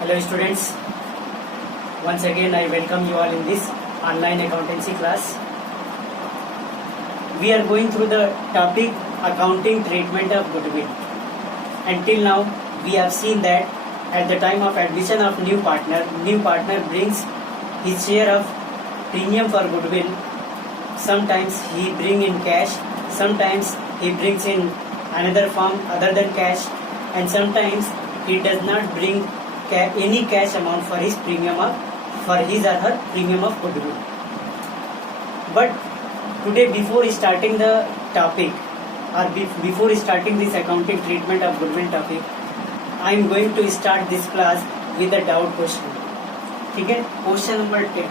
Hello students, once again I welcome you all in this online accountancy class. We are going through the topic accounting treatment of goodwill. Until now we have seen that at the time of admission of new partner brings his share of premium for goodwill. Sometimes he bring in cash, sometimes he brings in another form other than cash, and sometimes he does not bring any cash amount for his for his or her premium of goodwill. But today, before starting the topic or before starting this accounting treatment of goodwill topic, I am going to start this class with a doubt question. ठीक है, question number 10.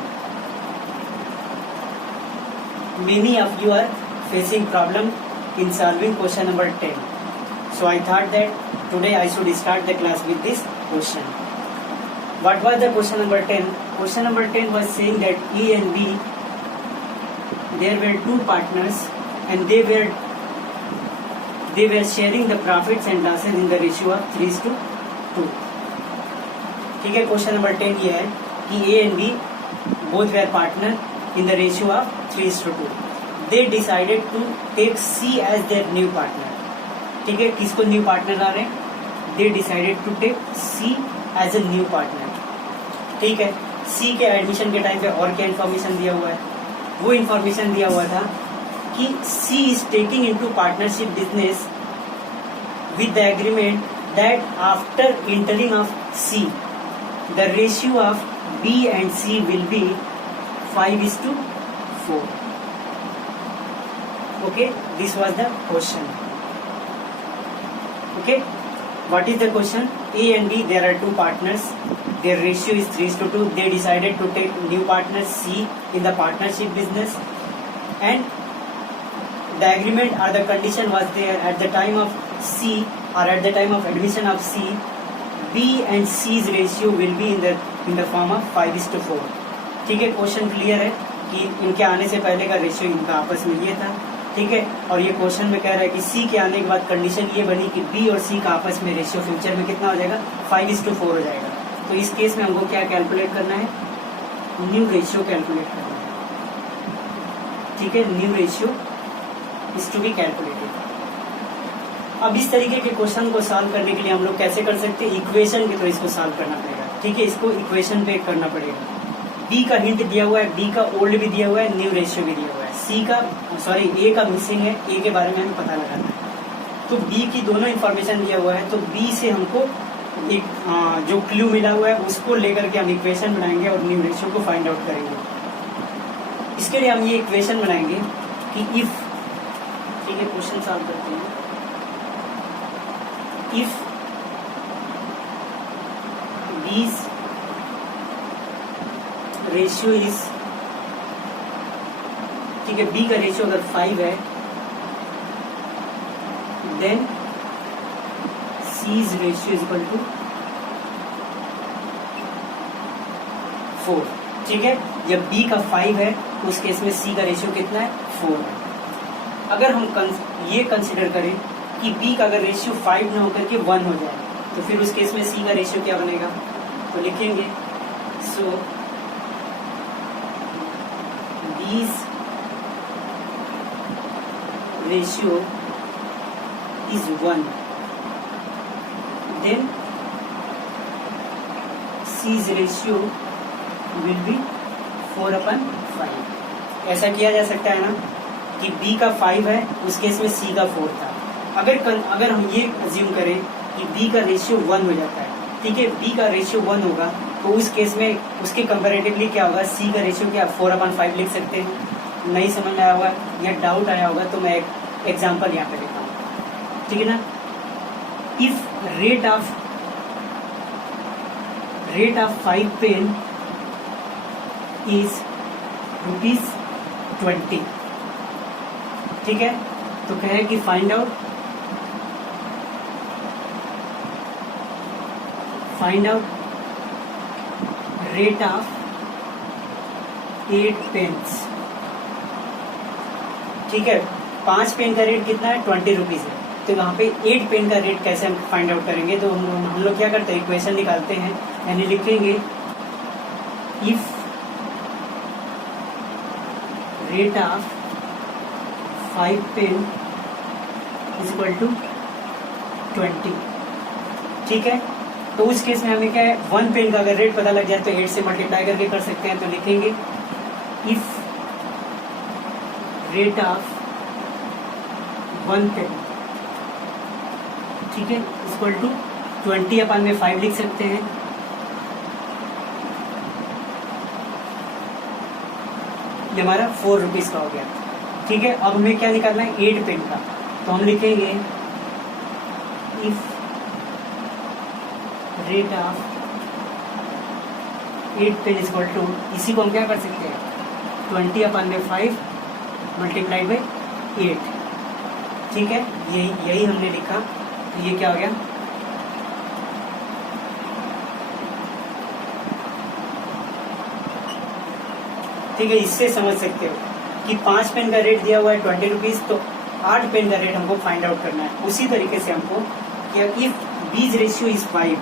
Many of you are facing problem in solving question number 10. So I thought that today I should start the class with this question. What was the question number 10? Question number 10 was saying that A and B, there were two partners and they were sharing the profits and losses in the ratio of 3:2. ठीक है, question number 10 ये है कि A and B both were partner in the ratio of 3:2. They decided to take C as their new partner. ठीक है, किसको new partner आ रहे हैं? They decided to take C as a new partner. ठीक है, सी के एडमिशन के time पे और क्या इन्फॉर्मेशन दिया हुआ है? वो इन्फॉर्मेशन दिया हुआ था कि C is taking into partnership business with the agreement that after entering of C the ratio of B and C will be 5:4. Okay, this was the question. Okay, what is the question? A and B, there are two partners. Their ratio is 3:2. They decided to take new partner C in the partnership business, and the agreement or the condition was there at the time of C or at the time of admission of C. B and C's ratio will be in the form of 5:4. ठीक है, question clear है कि इनके आने से पहले का ratio इनका आपस में ये था. ठीक है, और ये क्वेश्चन में कह रहा है कि सी के आने के बाद कंडीशन ये बनी कि बी और सी का आपस में रेशियो फ्यूचर में कितना हो जाएगा? 5:4 हो जाएगा. तो इस केस में हमको क्या कैलकुलेट करना है? न्यू रेशियो कैलकुलेट करना है. ठीक है, new ratio is to be calculated. अब इस तरीके के क्वेश्चन को सॉल्व करने के लिए हम लोग कैसे कर सकते हैं? इक्वेशन के थ्रू इसको सॉल्व करना पड़ेगा. ठीक है, इसको इक्वेशन पे करना पड़ेगा. बी का हिंट दिया हुआ है, बी का ओल्ड भी दिया हुआ है, न्यू रेशियो भी दिया हुआ है. सी का ए का मिसिंग है, ए के बारे में हमें पता लगाना है. तो बी की दोनों इन्फॉर्मेशन दिया हुआ है, तो बी से हमको एक जो क्लू मिला हुआ है उसको लेकर के हम इक्वेशन बनाएंगे और न्यू रेशियो को फाइंड आउट करेंगे. इसके लिए हम ये इक्वेशन बनाएंगे कि इफ, ठीक है, क्वेश्चन सॉल्व करते हैं. इफ बीज रेशियो इज, ठीक है, बी का रेशियो अगर 5 है then C's ratio is equal to 4. ठीक है, जब B का 5 है उस केस में C का रेशियो कितना है? 4 है. अगर हम ये कंसिडर करें कि B का अगर रेशियो 5 ना होकर के 1 हो जाए तो फिर उस केस में C का रेशियो क्या बनेगा? तो लिखेंगे सो B's ratio is 1, then C's ratio will be 4/5. ऐसा किया जा सकता है ना कि B का 5 है उस केस में C का 4 था. अगर हम ये अज्यूम करें कि B का रेशियो 1 हो जाता है, ठीक है, B का रेशियो 1 होगा तो उस केस में उसके कंपैरेटिवली क्या होगा? C का रेशियो क्या 4/5 लिख सकते हैं. नहीं समझ में आया होगा या डाउट आया होगा तो मैं एक एग्जांपल यहाँ पे देता हूँ. ठीक है ना. If rate of 5 pen is ₹20. ठीक है, तो कहे कि find out rate of 8 pens. ठीक है, 5 पेन का रेट कितना है? 20 रुपीज है. तो यहाँ पे 8 पेन का रेट कैसे हम फाइंड आउट करेंगे, तो हम लोग क्या करते हैं, इक्वेशन निकालते हैं, यानी लिखेंगे if rate of 5 pen is equal to 20। ठीक है, तो उस केस में हमें क्या है, 1 पेन का अगर रेट पता लग जाए तो 8 से मल्टीप्लाई करके कर सकते हैं। तो लिखेंगे इफ रेट ऑफ 1 पेन, ठीक है, इक्वल टू 20/5 लिख सकते हैं। ये हमारा 4 रुपीज का हो गया। ठीक है, अब हमें क्या निकालना है, 8 पेन का। तो हम लिखेंगे if rate of 8 pen equal to, इसी को हम क्या कर सकते हैं, 20/5 मल्टीप्लाई बाई 8। ठीक है, यही हमने लिखा। तो ये क्या हो गया, ठीक है, इससे समझ सकते हो कि 5 पेन का रेट दिया हुआ है 20 रुपीज, तो 8 पेन का रेट हमको फाइंड आउट करना है। उसी तरीके से हमको क्या, if B's ratio is 5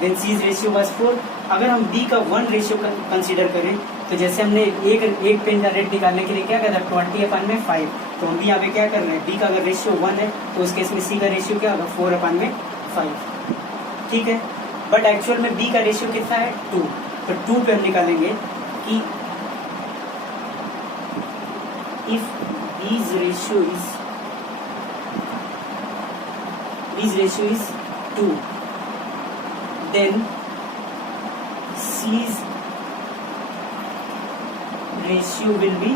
then C's ratio was 4। अगर हम बी का 1 रेशियो कंसीडर करें, तो जैसे हमने एक पेन का रेट निकालने के लिए क्या करना है, 20/5, तो हम भी यहाँ पे क्या कर रहे हैं, बी का अगर रेशियो 1 है तो उस केस में सी का रेशियो क्या होगा, 4/5। ठीक है, बट एक्चुअल में बी का रेशियो कितना है, 2। तो 2 पे हम निकालेंगे कि if B's ratio is 2, then C's ratio will be,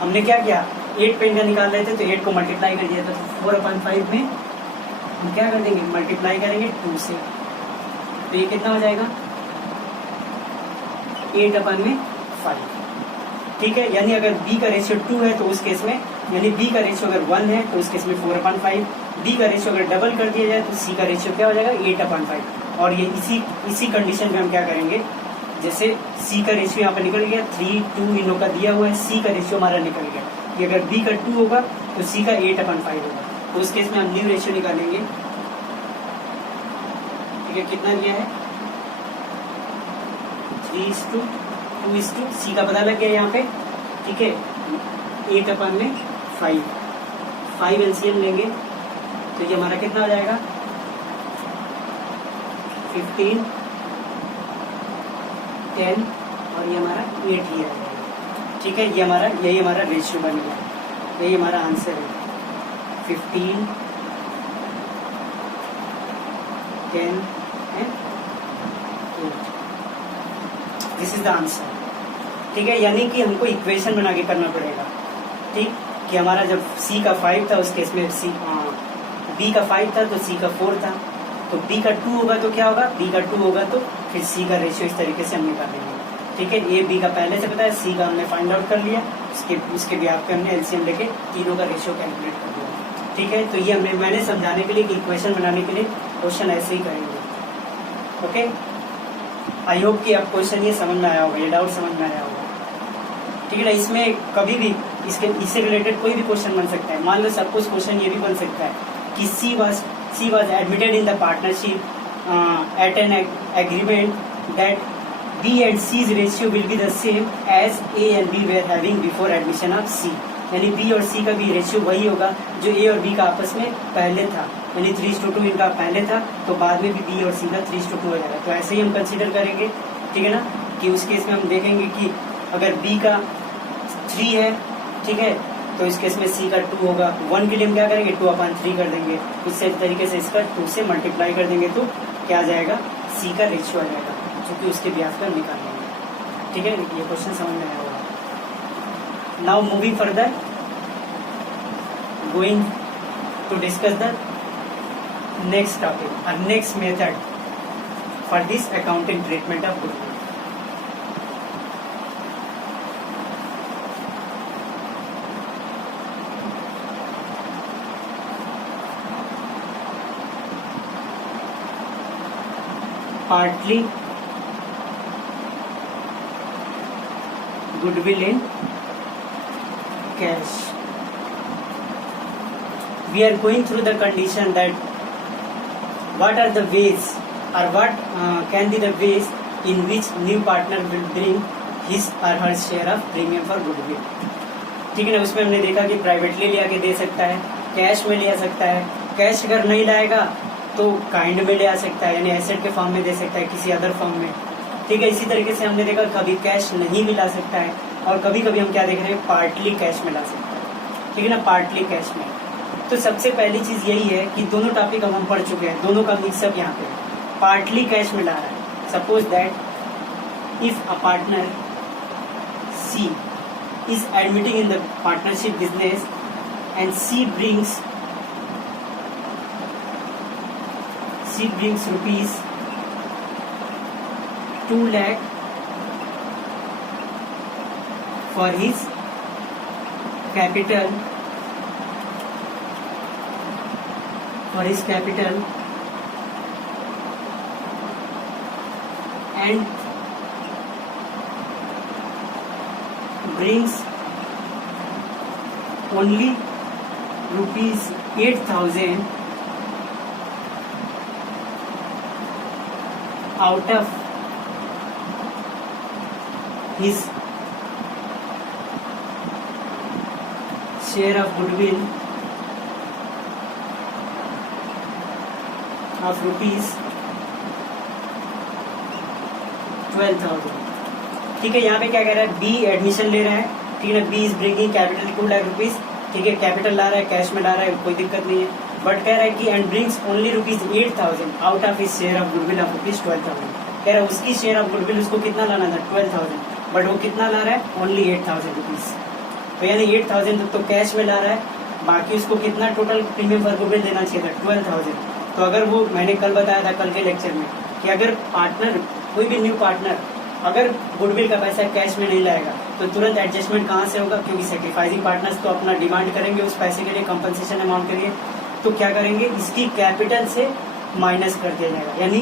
हमने क्या किया, 8 पेन का निकाल रहे थे तो 8 को मल्टीप्लाई कर दिया था, तो 4/5 में हम क्या कर देंगे, मल्टीप्लाई करेंगे 2 से। तो ये कितना हो जाएगा, 8/5। ठीक है, यानी अगर b का रेशियो 2 है तो उस केस में, यानी b का रेशियो अगर 1 है तो उस केस में 4/5, b का रेशियो अगर डबल कर दिया जाए तो c का रेशियो क्या हो जाएगा, 8/5। और ये इसी कंडीशन में हम क्या करेंगे, जैसे c का रेशियो यहाँ पे निकल गया, 3, 2 इन लोग का दिया हुआ है, c का रेशियो हमारा निकल गया। ये अगर b का 2 होगा तो c का 8/5 होगा, तो उस केस में हम न्यू रेशियो निकालेंगे। ठीक है, कितना लिया है, 3:2, सी का पता लग गया यहाँ पे। ठीक है, 8/5 एलसीएम लेंगे तो ये हमारा कितना हो जाएगा, 15, 10 और ये हमारा 8 ही आ जाएगा। ठीक है, यही हमारा रेशियो बन गया, यही हमारा आंसर है, 15, 10 and 8। This is the answer. ठीक है, यानी कि हमको इक्वेशन बना के करना पड़ेगा। ठीक, कि हमारा जब c का 5 था उस केस में b का 5 था तो c का 4 था, तो b का 2 होगा तो क्या होगा, b का 2 होगा तो फिर c का रेशियो इस तरीके से हम निकालेंगे। ठीक है, a b का पहले से पता है, c का हमने फाइंड आउट कर लिया, उसके बिहाफ पे हमने एलसीएम लेके तीनों का रेशियो कैलकुलेट कर दिया। ठीक है, तो ये मैंने समझाने के लिए कि इक्वेशन बनाने के लिए क्वेश्चन ऐसे ही करेंगे। ओके, आई होप कि आप क्वेश्चन ये समझ में आया होगा, ये डाउट समझ में आया होगा। ठीक है ना, इसमें कभी भी इससे रिलेटेड कोई भी क्वेश्चन बन सकता है। मान लो सपोज क्वेश्चन ये भी बन सकता है कि C was admitted in the partnership at an agreement that B and C's ratio will be the same as A and B were having before admission of C. यानी बी और सी का भी रेशियो वही होगा जो ए और बी का आपस में पहले था, यानी 3:2 इनका पहले था, तो बाद में भी बी और सी का 3:2 हो जाएगा। तो ऐसे ही हम कंसीडर करेंगे। ठीक है ना, कि उस केस में हम देखेंगे कि अगर b का 3 है, ठीक है, तो इस केस में c का 2 होगा। 1 के लिए हम क्या करेंगे, 2/3 कर देंगे। इस तरीके से इसका 2 से मल्टीप्लाई कर देंगे तो क्या आ जाएगा, c का रेशियो आ जाएगा, जो कि उसके ब्याज पर निकाल लेंगे। ठीक है, ये क्वेश्चन समझ में आया होगा। Now moving further, going to discuss the next topic और next method for this accounting treatment of goodwill. partly goodwill in cash we are going through the condition that what are the ways or what can be the ways in which new partner will bring his or her share of premium for goodwill. ठीक है ना, उसमें हमने देखा कि privately ले आके दे सकता है, कैश में ले आ सकता है, कैश अगर नहीं लाएगा तो काइंड में ले आ सकता है, यानी एसेट के फॉर्म में दे सकता है किसी अदर फॉर्म में। ठीक है, इसी तरीके से हमने देखा कभी कैश नहीं भी ला सकता है और कभी कभी हम क्या देख रहे हैं, पार्टली कैश में ला सकता है। ठीक है ना, पार्टली कैश में। तो सबसे पहली चीज यही है कि दोनों टॉपिक अब हम पढ़ चुके हैं, दोनों का मिक्सअप यहाँ पे पार्टली कैश में ला रहा है। Suppose that if a partner C is admitting in the partnership business and she brings rupees 2 lakh for his capital and brings only rupees 8,000 out of his share of goodwill of rupees 12,000। ठीक है, यहाँ पे क्या कह रहा है, B admission ले रहा है। ठीक है, B is bringing capital 2 lakh rupees. ठीक है, कैपिटल ला रहा है, कैश में ला रहा है, कोई दिक्कत नहीं है। बट कह रहा है कि and brings only rupees 8,000 out of his share of goodwill of rupees 12,000। कह रहा है उसकी शेयर ऑफ गुडविल उसको कितना लाना था, 12,000, बट वो कितना ला रहा है, ओनली 8,000 रुपीज। तो यानी 8,000 तो कैश में ला रहा है, बाकी उसको कितना टोटल प्रीमियम फॉर गुडविल देना चाहिए था, 12,000। तो अगर वो मैंने कल बताया था, कल के लेक्चर में, कि अगर पार्टनर, कोई भी न्यू पार्टनर अगर गुडविल का पैसा कैश में नहीं लाएगा तो तुरंत एडजस्टमेंट कहाँ से होगा, क्योंकि सैक्रिफाइसिंग पार्टनर्स तो अपना डिमांड करेंगे उस पैसे के लिए, कंपनसेशन अमाउंट के लिए। तो क्या करेंगे, इसकी कैपिटल से माइनस कर दिया जाएगा, यानी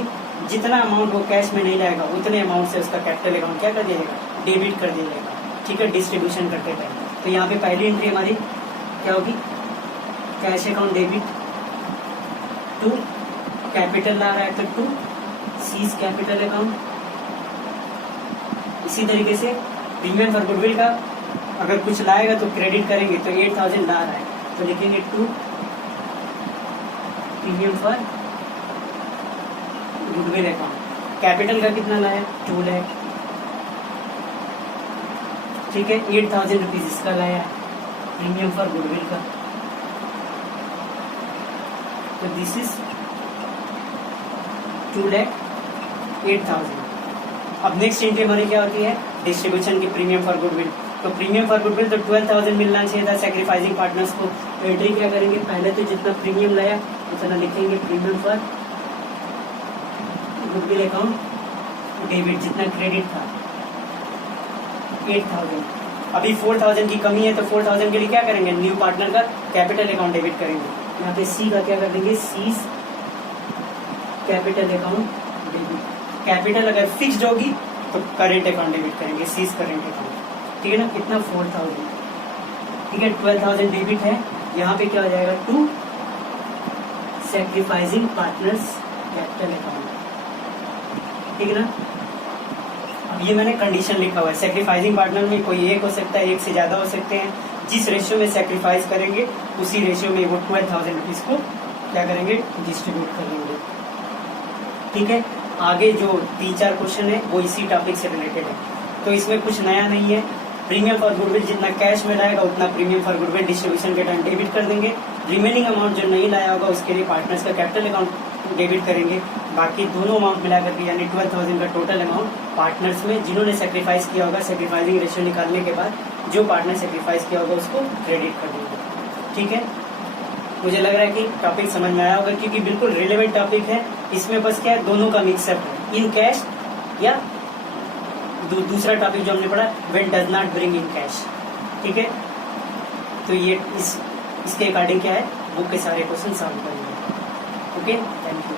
जितना अमाउंट वो कैश में नहीं लाएगा उतने अमाउंट से उसका कैपिटल अकाउंट क्या कर दिया जाएगा, डेबिट कर दिया जाएगा। ठीक है, डिस्ट्रीब्यूशन करते टाइम। तो यहाँ पे पहली एंट्री हमारी क्या होगी, cash account debit to capital ला रहा है तो टू सीज कैपिटल अकाउंट। इसी तरीके से प्रीमियम फॉर गुडविल का अगर कुछ लाएगा तो क्रेडिट करेंगे, तो 8,000 ला रहा है तो लिखेंगे to premium for goodwill account. Capital का कितना लाया, 2 लाख। ठीक है, 8,000 रुपीज इसका लाया है प्रीमियम फॉर गुडविल का। तो दिस इज 2 लाख 8,000। अब नेक्स्ट एंट्री हमारी क्या होती है, डिस्ट्रीब्यूशन की प्रीमियम फॉर गुडविल। तो प्रीमियम फॉर गुडविल तो 12,000 मिलना चाहिए था सैक्रिफाइसिंग पार्टनर्स को। तो एंट्री क्या करेंगे, पहले तो जितना प्रीमियम लाया उतना लिखेंगे premium for goodwill account debit, जितना क्रेडिट था 8,000। अभी 4,000 की कमी है तो 4,000 के लिए क्या करेंगे, न्यू पार्टनर का कैपिटल अकाउंट डेबिट करेंगे। यहाँ पे सी का क्या कर देंगे, seize capital account debit. Capital अगर फिक्स्ड होगी तो करेंट अकाउंट डेबिट करेंगे, सीज करेंट अकाउंट। ठीक है ना, कितना 4,000। ठीक है, 12,000 डेबिट है। यहाँ पे क्या हो जाएगा, to sacrificing partners capital account. ठीक है ना, अब ये मैंने कंडीशन लिखा हुआ है, सैक्रिफाइसिंग पार्टनर में कोई एक हो सकता है, एक से ज्यादा हो सकते हैं। जिस रेशियो में सैक्रिफाइस करेंगे उसी रेशियो में वो 12,000 रुपीज को क्या करेंगे, डिस्ट्रीब्यूट करेंगे। ठीक है, आगे जो 3-4 क्वेश्चन है वो इसी टॉपिक से रिलेटेड है, तो इसमें कुछ नया नहीं है। प्रीमियम फॉर गुडविल जितना कैश में लाएगा उतना प्रीमियम फॉर गुडविल डिस्ट्रीब्यूशन के टाइम डेबिट कर देंगे। रिमेनिंग अमाउंट जो नहीं लाया होगा उसके लिए पार्टनर्स का कैपिटल अकाउंट डेबिट करेंगे। बाकी दोनों अमाउंट मिलाकर के यानी 12,000 का टोटल अमाउंट पार्टनर्स में जिन्होंने सेक्रीफाइस किया होगा, सेक्रीफाइसिंग रेशियो निकालने के बाद जो पार्टनर सेक्रीफाइस किया होगा उसको क्रेडिट कर देंगे। ठीक है, मुझे लग रहा है कि टॉपिक समझ में आया होगा, क्योंकि बिल्कुल रिलेवेंट टॉपिक है। इसमें बस क्या है, दोनों का मिक्सअप है, इन कैश या दूसरा टॉपिक जो हमने पढ़ा, when does not bring in cash. ठीक है, तो ये इसके अकॉर्डिंग क्या है, बुक के सारे क्वेश्चन सॉल्व करेंगे। Okay, thank you.